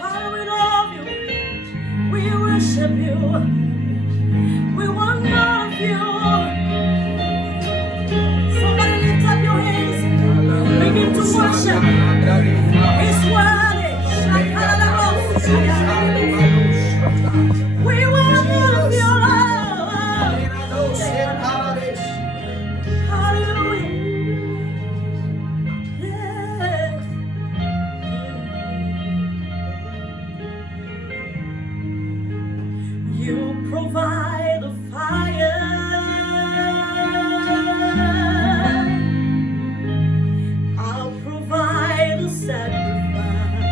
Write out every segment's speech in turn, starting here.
Father, we love you. We worship you. We want more of you. Somebody lift up your hands. Begin to worship. He's worthy. We want more of you, Lord. Hallelujah. Yes. You provide the fire. I'll provide the sacrifice.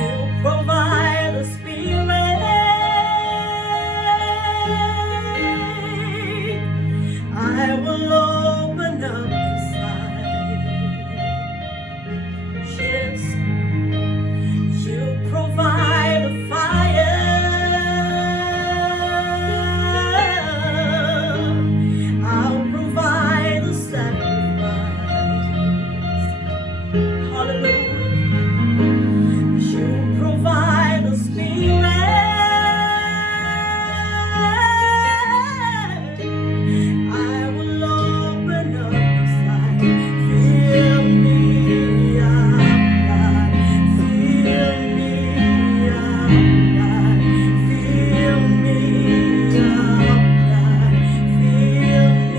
You provide the spirit. I will open up inside. Yes. You provide the fire. I'll provide the sacrifice. Hallelujah. You provide the spirit. I will open up inside. Fill me up, God. Fill me up, God. Fill me up, God. Fill me up.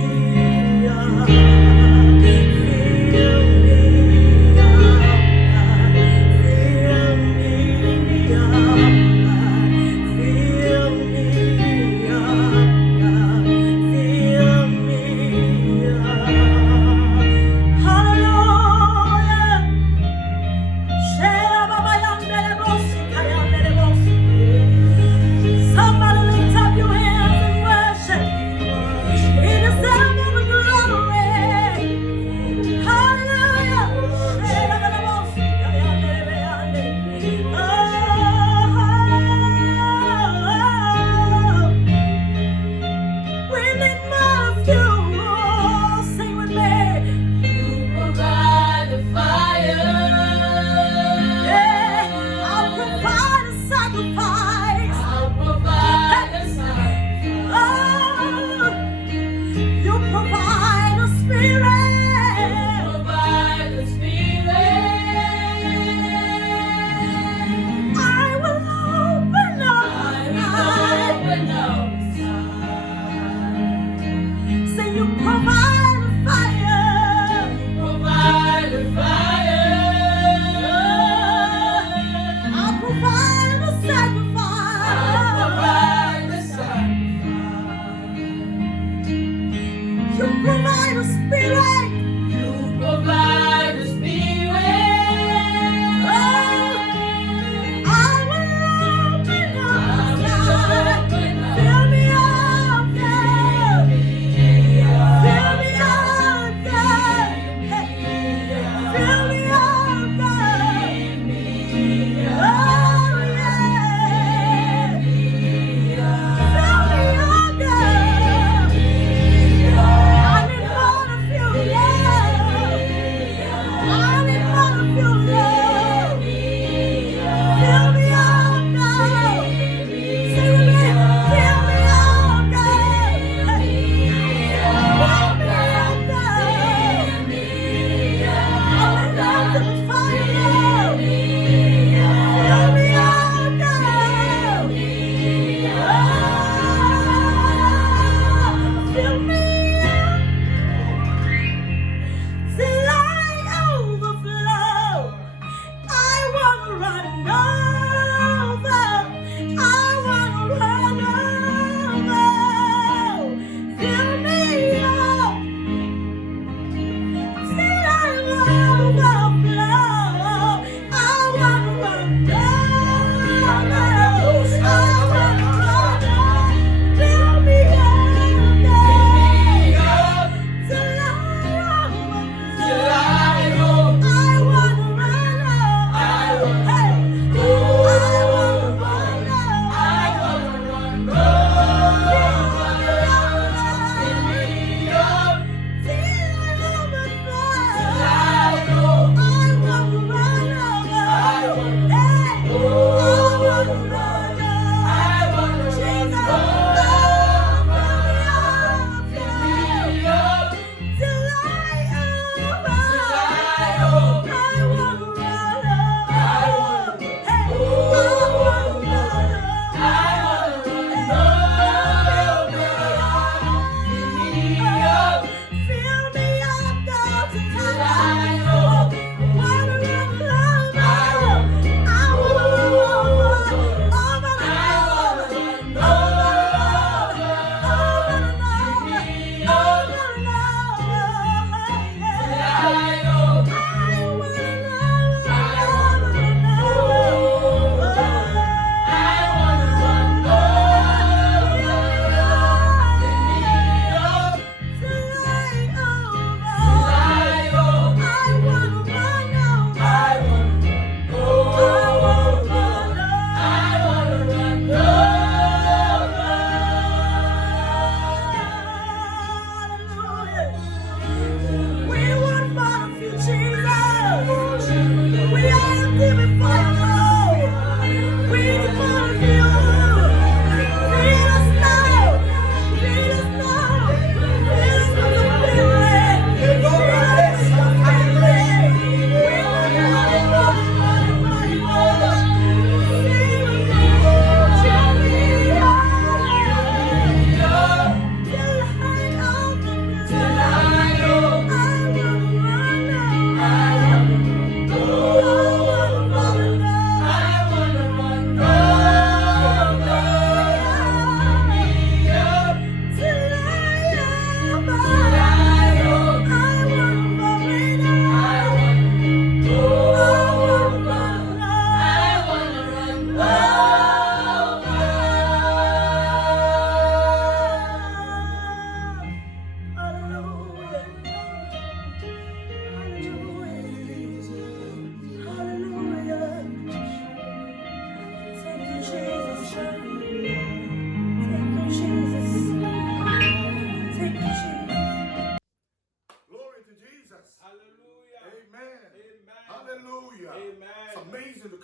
Fill me up,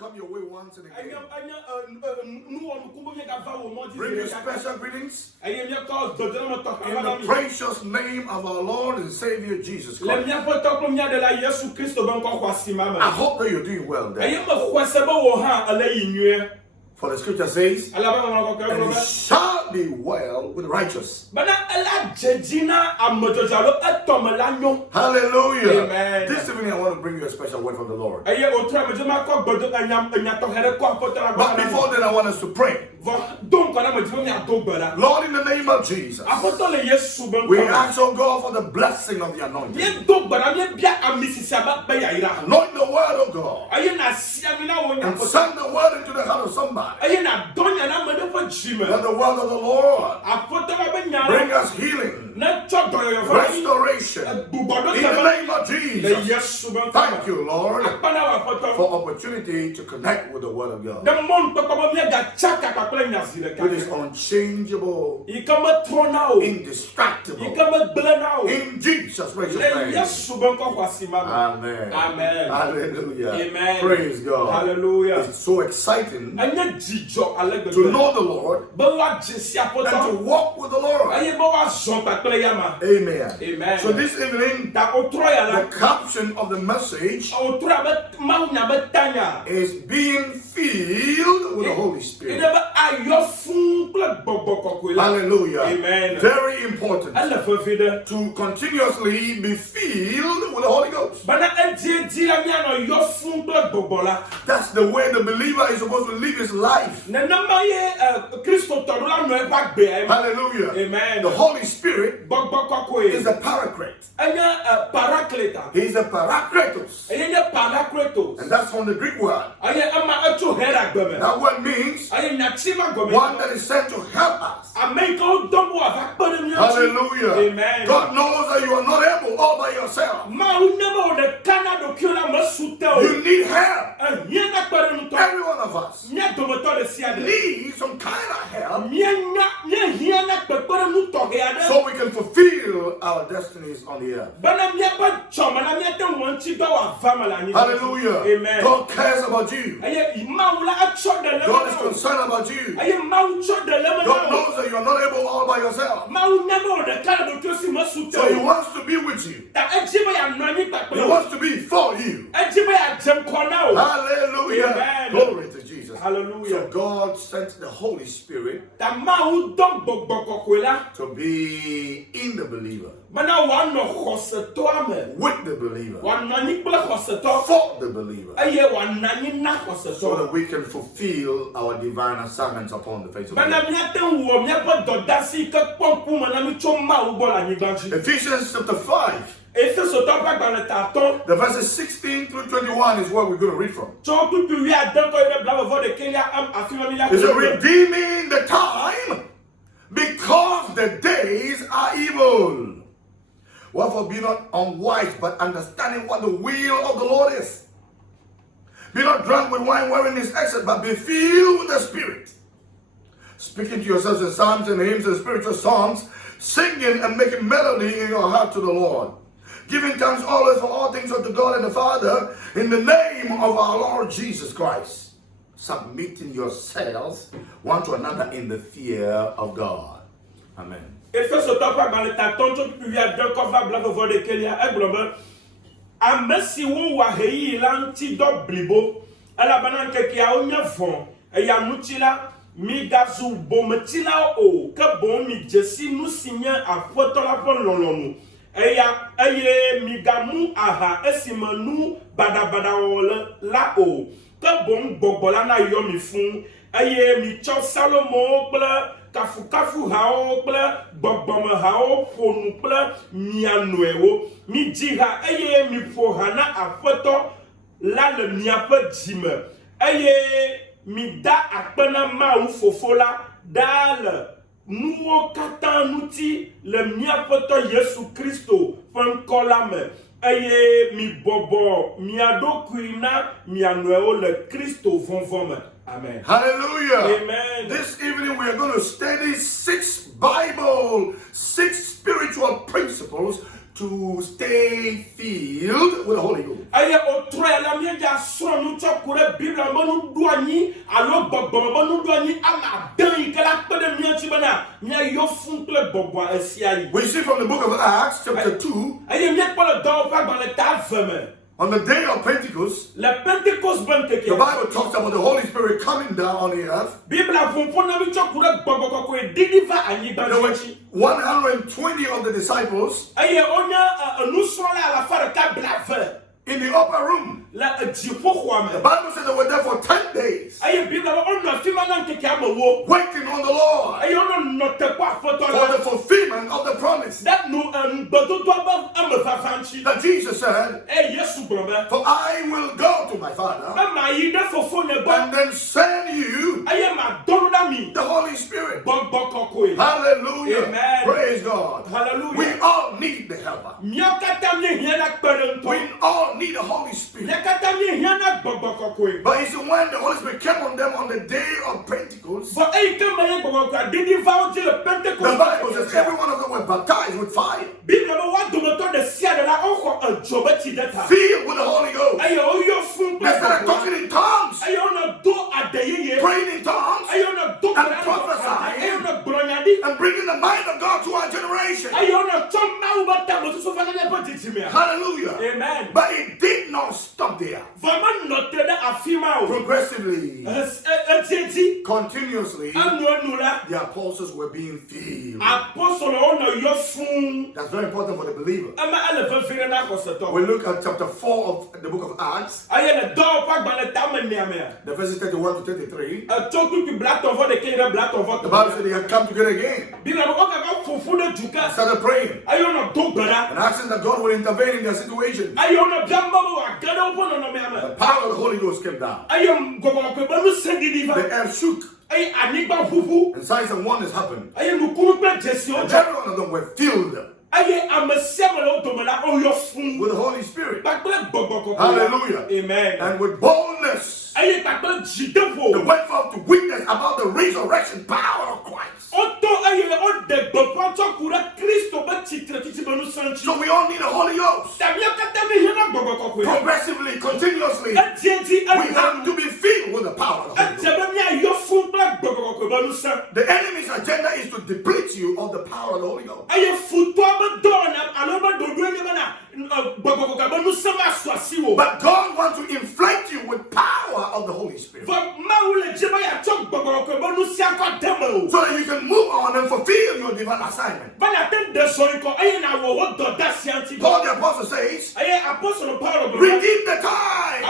come your way once and again. Bring you special greetings in the precious name of our Lord and Savior Jesus Christ. I hope that you're doing well there. For the scripture says, and it shall be well with the righteous. Hallelujah. Amen. This evening I want to bring you a special word from the Lord. But before then I want us to pray. Lord, in the name of Jesus, we ask, oh God, for the blessing of the anointing. Anoint the word of God and send the word into the heart of somebody. Let the word of the Lord bring us healing, restoration, in the name of Jesus. Thank you, Lord, for opportunity to connect with the word of God. It is unchangeable, indestructible, in Jesus' precious name. Amen. Amen. Hallelujah. Amen. Praise God. Hallelujah. It's so exciting to know the Lord and to walk with the Lord. Amen. Amen. So this evening, the caption of the message is being filled with the Holy Spirit. Hallelujah. Amen. Very important to continuously be filled with the Holy Ghost. That's the way the believer is supposed to live his life. Hallelujah. Amen. The Holy Spirit is a paraclete. He's a parakletos. And that's from the Greek word. That word means one that is sent to help us. Hallelujah. Amen. God knows that you are not able all by yourself. You need help. Every one of us needs some kind of help so we can fulfill our destinies on the earth. Hallelujah. Amen. God cares about you. God is concerned about you. God knows that you are not able all by yourself. So He wants to be with you. He wants to be for you. Hallelujah. Amen. Glory to Jesus. Hallelujah. So God sent the Holy Spirit to be in the believer, with the believer, for the believer, so that we can fulfill our divine assignments upon the face of the earth. Ephesians chapter 5. The verses 16 through 21 is what we're going to read from. It's redeeming the time because the days are evil. Wherefore be not unwise, but understanding what the will of the Lord is. Be not drunk with wine wherein is excess, but be filled with the Spirit. Speaking to yourselves in psalms and hymns and spiritual songs, singing and making melody in your heart to the Lord. Giving thanks always for all things unto God and the Father, in the name of our Lord Jesus Christ. Submitting yourselves one to another in the fear of God. Amen. Mi gazu bometila o ke bon mi jesi nu sinya apotola pon lolonu eya eye mi gamu aha esimanu badabada la o ke bon gbogbola na yo mi fun eye mi cho Salomo ple kafu hao ple gbogbome hao fonu ple mi anuewo mi jiha eye mi fohana apoto la le mi ape jime eye mi da akpena ma ou fofola dal nuo katan nuti le miapoto Yesu Kristo fankolame eye mi bobo mi adokuina mi anueo le Kristo vonvome Amen. Hallelujah. Amen. This evening we are going to study 6 spiritual principles to stay filled with the Holy Ghost. We see from the book of Acts, chapter 2, on the day of Pentecost, the Bible talks about the Holy Spirit coming down on the earth. There were 120 of the disciples in the upper room. The Bible said they were there for 10 days, waiting on the Lord for the fulfillment of the promise. That Jesus said, for I will go to my Father and then send you the Holy Spirit. Hallelujah. Amen. Praise God. Hallelujah. We all need the helper. We all need the Holy Spirit. But it's when the Holy Spirit came on them on the day of Pentecost, the Bible says every one of them were baptized with fire, filled with the Holy Ghost. They started talking in tongues, praying in tongues, and prophesying, and bringing the mind of God to our generation. Hallelujah. Amen. But it did not stop there. Progressively, continuously, the apostles were being filled. That's very important for the believer. We look at chapter 4 of the book of Acts, the verses 31 to 33. The Bible said they had come together again, started praying and asking that God would intervene in their situation. The power of the Holy Ghost came down. The earth shook, and signs and wonders happened. And every one of them were filled with the Holy Spirit. Hallelujah. Amen. And with boldness, they went forth to witness about the resurrection power of Christ. So we all need the Holy Ghost. Progressively, continuously, we have to be filled with the power of the Holy Ghost. The enemy's agenda is to deplete you of the power of the Holy Ghost. But God wants to inflate you with power of the Holy Spirit, so that you can move on and fulfill your divine assignment. Paul the Apostle says, redeem the time,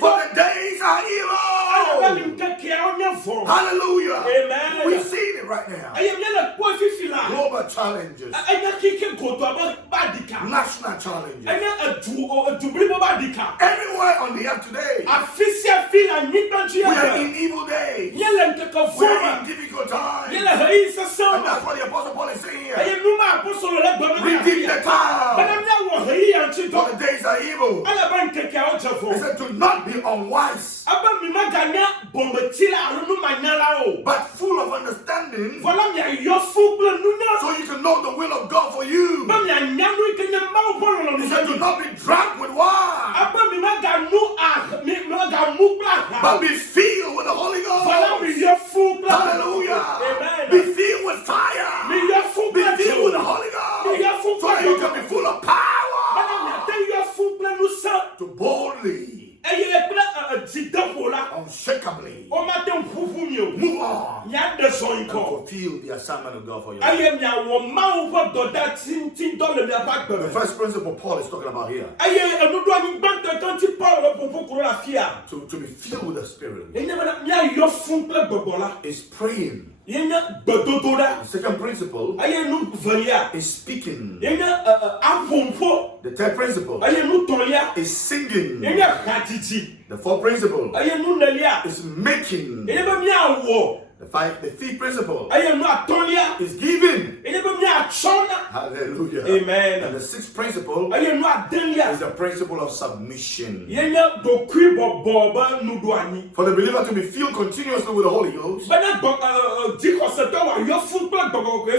for the days are evil. Hallelujah. Amen. We've seen it right now. Global challenges, national challenges, everywhere on the earth today. We are in evil days. We are in difficult times. And that's what the Apostle Paul is saying here. Redeem the time, for the days are evil. He said, do not be unwise, but full of understanding, so you can know the will of God for you. He said, do not be drunk with wine, but be filled with the Holy Ghost. Hallelujah. Amen. Be filled with fire. Be filled with the Holy Ghost, so that you can be full of power to boldly, unshakably move on and fulfill the assignment of God for you. The first principle Paul is talking about here, to be filled with the Spirit, is praying. The second principle is speaking. The third principle is singing. The fourth principle is making. The fifth principle is giving. Hallelujah. Amen. And the sixth principle Aye no adelia. is the principle of submission. Yenya dokui bobo ba nuduani. For the believer to be filled continuously with the Holy Ghost, Bana dikoseto wa yo fun pla gogo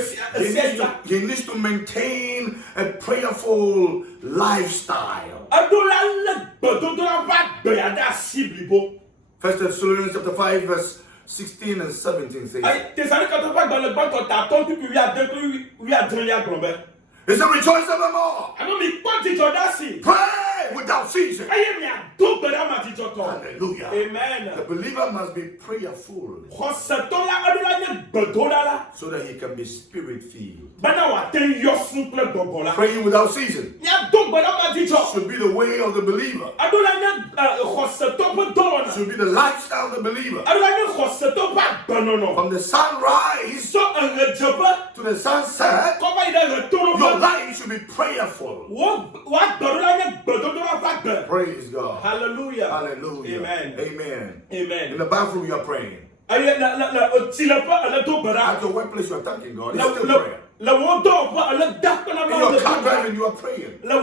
he needs to maintain a prayerful lifestyle. Adola le bododola va beada siblibo. 1 Thessalonians chapter 5 verse 16 and 17 says, Aye tesani kato pa dans le banque ta ton tu wi a de wi a dren ya grombe. he said, rejoice evermore. Amo mi kwati jodasi. Pray without ceasing. Aye mi a do bera ma ti joto. Hallelujah. Amen. The believer must be prayerful Khoseto la adola ne bodola la. so that he can be spirit filled. Bana wa ten yo fun pla gogo la. Praying without ceasing Ya do bera ma ti joto. should be the way of the believer. Adola ne khoseto po do na. Should be the lifestyle of the believer. Adola ne khoseto pa banono. From the sunrise So rejoba to the sunset, koma ida retoro your life should be prayerful. wa banola ne bododola va be. Praise God. Hallelujah. Hallelujah. Amen. Amen. Amen. In the bathroom, you are praying. Aye la otila pa ala do bara. At your workplace, you are thanking God. It's La still la prayer. la wo do pa ala da pa na In ma your le car do. driving, you are praying. La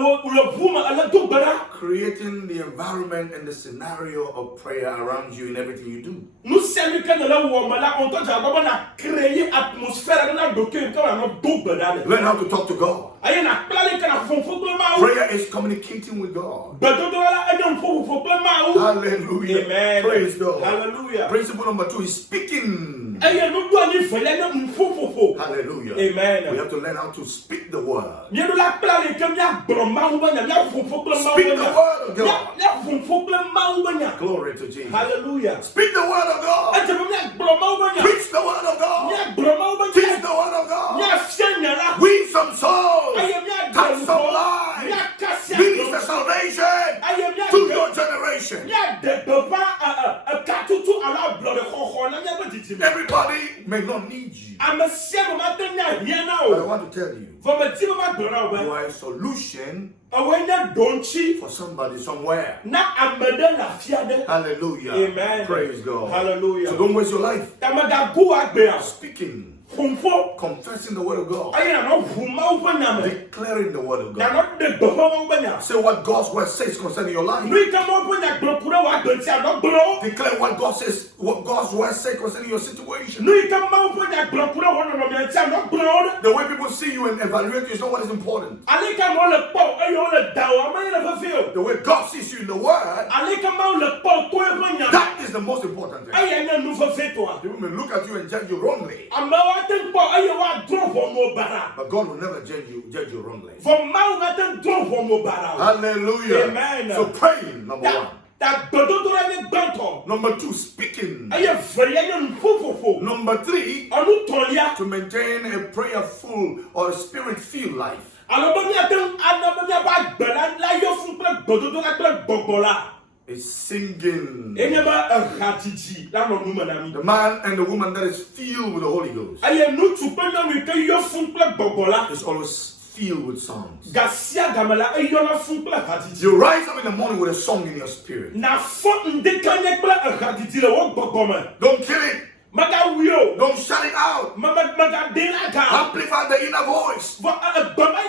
puma ala do bara. Creating the environment and the scenario of prayer around you in everything you do. Nous sommes que la wo ma la on to ja ba na créer atmosphère na do ke ka na do bara. Learn how to talk to God. Aye na plale ka na fon fo ma o. Prayer is communicating with God. Bododola e fo ma o. Hallelujah. Amen. Praise God. Hallelujah. Principle number 2 is speaking. Aye no do ani fele na fo. Hallelujah. Amen. We have to learn how to speak the word. Ni do la plale ke mi a broma o ba na fo ma o. Speak the word of God. Ya fo ma o ba. Glory to Jesus. Hallelujah. Speak the word of God. Ate mo mi broma o ba. Preach the word of God. Ya broma o ba. Teach the word of God. Ya fianya la. Win some souls. Aye mi a Touch some lives. Ya kasia. Minister salvation Aye mi a to your generation. ya de baba katutu ala blood khokho na nya ba titi. Everybody may not need you, Amasia mo matanya hia na but I o. want to tell you, For me ti mo ma gbona o you ba. are a solution Awenya donchi for somebody somewhere. na amede la fiade. Hallelujah. Amen. Praise God. Hallelujah. So don't waste your life Tamaga gu agbe a. speaking, Fumfo. confessing the word of God, Aye na no fuma o ba na me. declaring the word of Na God. no de baba o ba nya. Say what God's word says concerning your life. Nui ka mo ba nya gbokura wa donchi a no gboro. Declare what God says, what God's word says concerning your situation. Nui ka mo ba nya gbokura wa no me tia no gboro. The way people see you and evaluate you is not what is important. Ale ka mo le po aye o le da o ma le fa feel. The way God sees you in the word, Ale ka mo le po to e ba nya. that is the most important thing. Aye nya nu fa fe to a. People may look at you and judge you wrongly, Ama wa ten po aye wa drop for mo bara. but God will never judge you wrongly. For ma wa ten drop for mo bara. Hallelujah. Amen. So praying, number one. That bododo le gbanto. Number two, speaking. Aye fere nya fofofo. Number three, Anu tolia. to maintain a prayerful or spirit-filled life. Alobanya ten anabanya ba gbana la yo fun pe bododo la pe gbogbola. Is singing. Enya ba khatiji la no nu manami. The man and the woman that is filled with the Holy Ghost Aye nu tu pe na mi ke yo fun pe gbogbola. is always filled with songs. Gasia gamala e yo na fun pe khatiji. You rise up in the morning with a song in your spirit. Na fo ndekanye pe khatiji le wo gbogboma. Don't kill it. Maga wio. Don't shut it out. Maga dela ka. Amplify the inner voice. Ba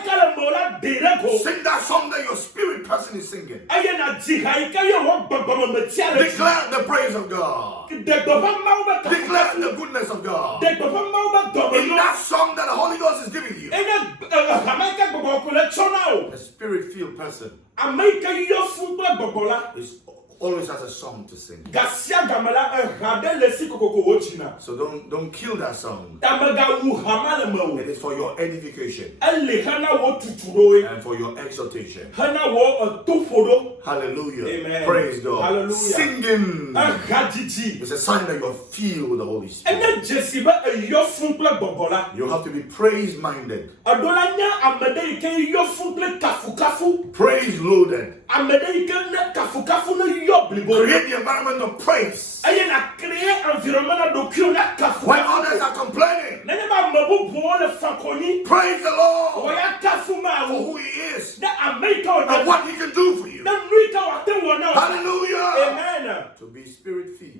kala mola dela ko. Sing that song that your spirit person is singing. Aye na ji hai ka yo wo gbogboma me tia le. Declare the praise of God. De gbogboma ma ba ka. Declare the goodness of God. De gbogboma ma ba gbogboma. In that song that the Holy Ghost is giving you. Enya hamaka gbogbo ko le chona o. A spirit-filled person America yo fun pe gbogbola. is always has a song to sing. Gasia gamala hade le sikokoko ochina. So don't kill that song. Tamaga wu hamale ma It o. is for your edification Elle hana wo tuturo e. and for your exhortation. Hana wo tofodo. Hallelujah. Amen. Praise God. Hallelujah. Singing Hajiji. is a sign that you're filled with the Holy Spirit. Enya jesiba yo fun pe gbogbola. You have to be praise-minded, Adola nya amede ke yo fun pe kafu. praise-loaded. Amede ke na kafu no yo blibo. Create the environment of praise. Aye na créer environnement do kio na kafu. When others are complaining, Nene ba mabu bo le fakoni. praise the Lord Oya kafu ma for wo. who He is Na America o and na what He can do for you. nuita wa te wona. Hallelujah. Amen. To be spirit-filled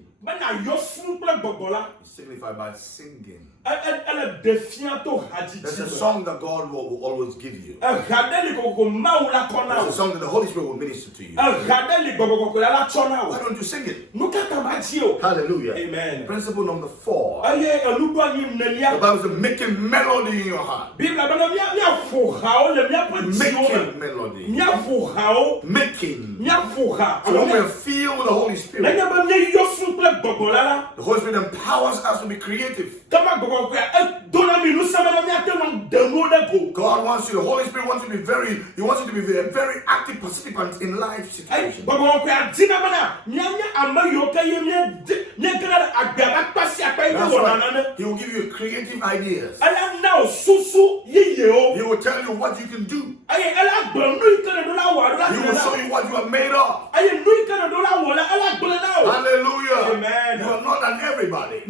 It's signified by singing. There's There's a song that God will always give you. There's a song that the Holy Spirit will minister to you. Why don't you sing it? Hallelujah. Amen. Principle number 4. The Bible says making melody in your heart. Making melody. Making. So when we feel the Holy Spirit, the Holy Spirit empowers us to be creative. God wants you, the Holy Spirit wants you to be very active participants in life situations. He will give you creative ideas. He will tell you what you can do. He will show you what you are made of. Hallelujah. Amen. You are not an everybody.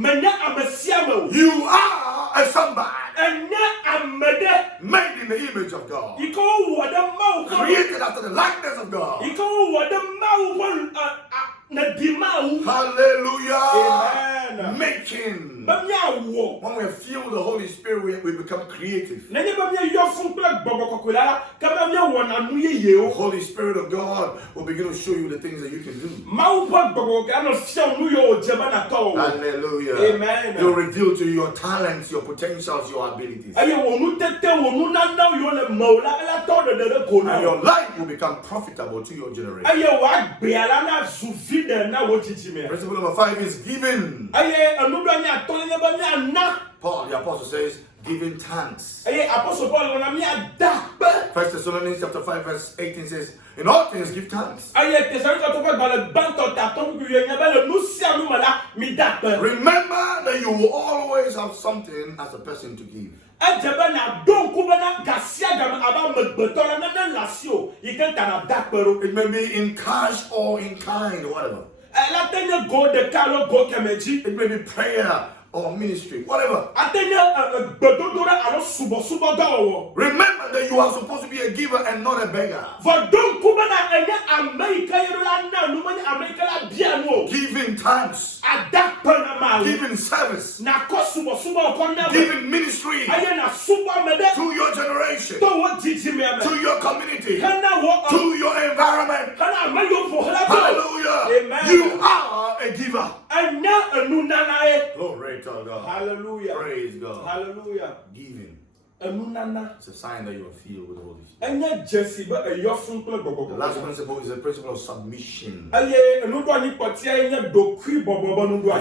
You are a somebody. Made in the image of God. Created after the likeness of God. Hallelujah. Amen. Making. When we feel the Holy Spirit, we become creative. The Holy Spirit of God will begin to show you the things that you can do. Hallelujah. Amen. He'll reveal to you your talents, your potentials, your abilities. And your life will become profitable to your generation. Principle number 5 is giving. Paul, the apostle, says, giving thanks. 1 Thessalonians chapter 5 verse 18 says, in all things give thanks. Remember that you will always have something as a person to give. It may be in cash or in kind or whatever. It may be prayer or ministry, whatever. Remember that you are supposed to be a giver and not a beggar. Giving thanks, giving service, giving ministry to your generation, to your community, to your environment. Hallelujah. Amen. You are a giver. Glory to God. Hallelujah. Praise God. Hallelujah. Giving. It's a sign that you are filled with the Holy Spirit. The last principle is the principle of submission. If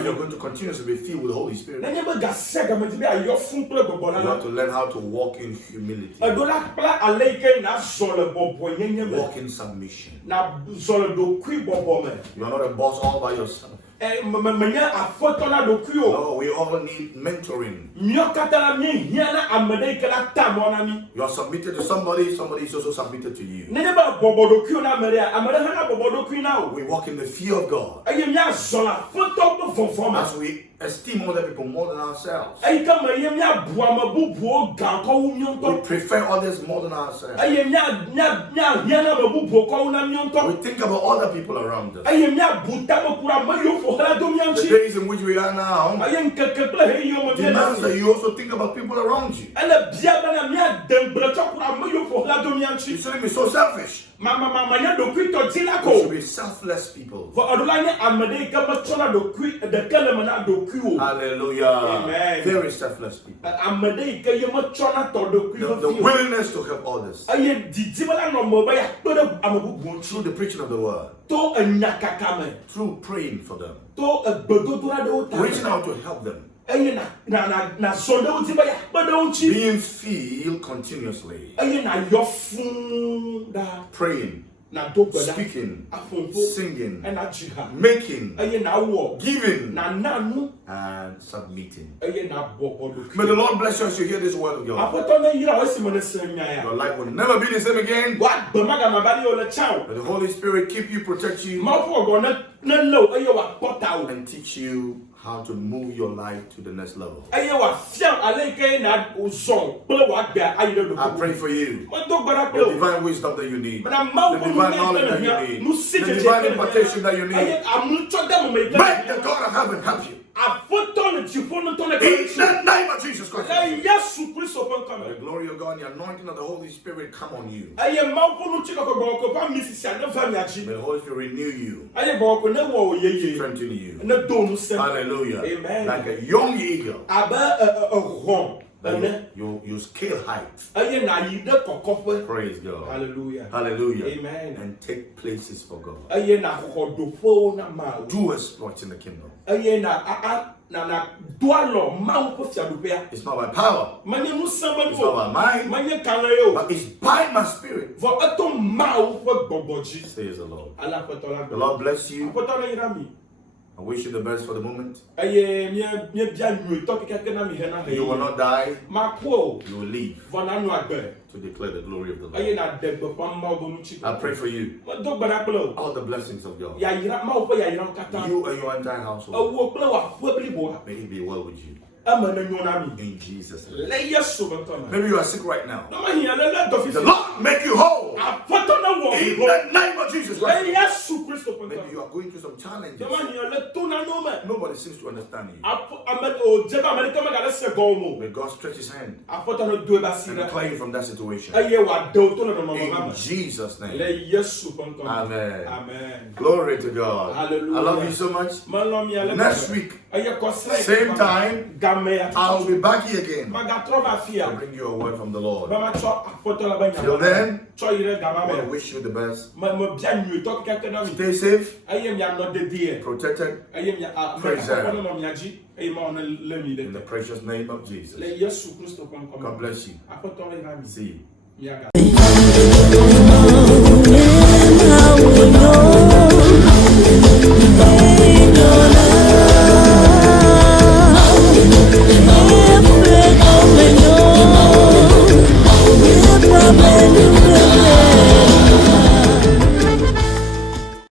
you're going to continuously be filled with the Holy Spirit, you have to learn how to walk in humility. Walk in submission. You are not a boss all by yourself. No, we all need mentoring. You are submitted to somebody, somebody is also submitted to you. We walk in the fear of God as we esteem other people more than ourselves. We prefer others more than ourselves. We think about other people around us. The days in which we are now demands that you also think about people around you. You shouldn't be so selfish. We should be selfless people. Hallelujah. Amen. Very selfless people. The willingness to help others through the preaching of the word, through praying for them, reaching out to help them, being filled continuously, praying, speaking, singing, making, giving, and submitting. May the Lord bless you as you hear this word of God. Your life will never be the same again. May the Holy Spirit keep you, protect you, and teach you how to move your life to the next level. I pray for you. The divine wisdom that you need. The divine knowledge that you need. The divine impartation that you need. Make the God of heaven help you. In the name of Jesus Christ. The glory of God and the anointing of the Holy Spirit come on you. May the Holy Spirit renew you. Strengthen you. Hallelujah. Amen. Like a young eagle. You scale heights. Praise God. Hallelujah. Hallelujah. Amen. And take places for God. Do exploits in the kingdom. It's not by power. It's not by mind. But it's by my spirit. Says the Lord. The Lord bless you. I wish you the best for the moment. You will not die. You will live to declare the glory of the Lord. I pray for you. All the blessings of God. You and your entire household. May it be well with you. In Jesus' name. Maybe you are sick right now. The Lord make you whole. In the name of Jesus Christ. Maybe you are going through some challenges. Nobody seems to understand you. May God stretch his hand and clear you from that situation. In Jesus' name. Amen. Amen. Glory to God. Hallelujah. I love you so much. Next week, same time, I'll be back here again to bring you a word from the Lord. Till then, I wish you the best. Stay safe, protected, preserved. In the precious name of Jesus. God bless you. See you.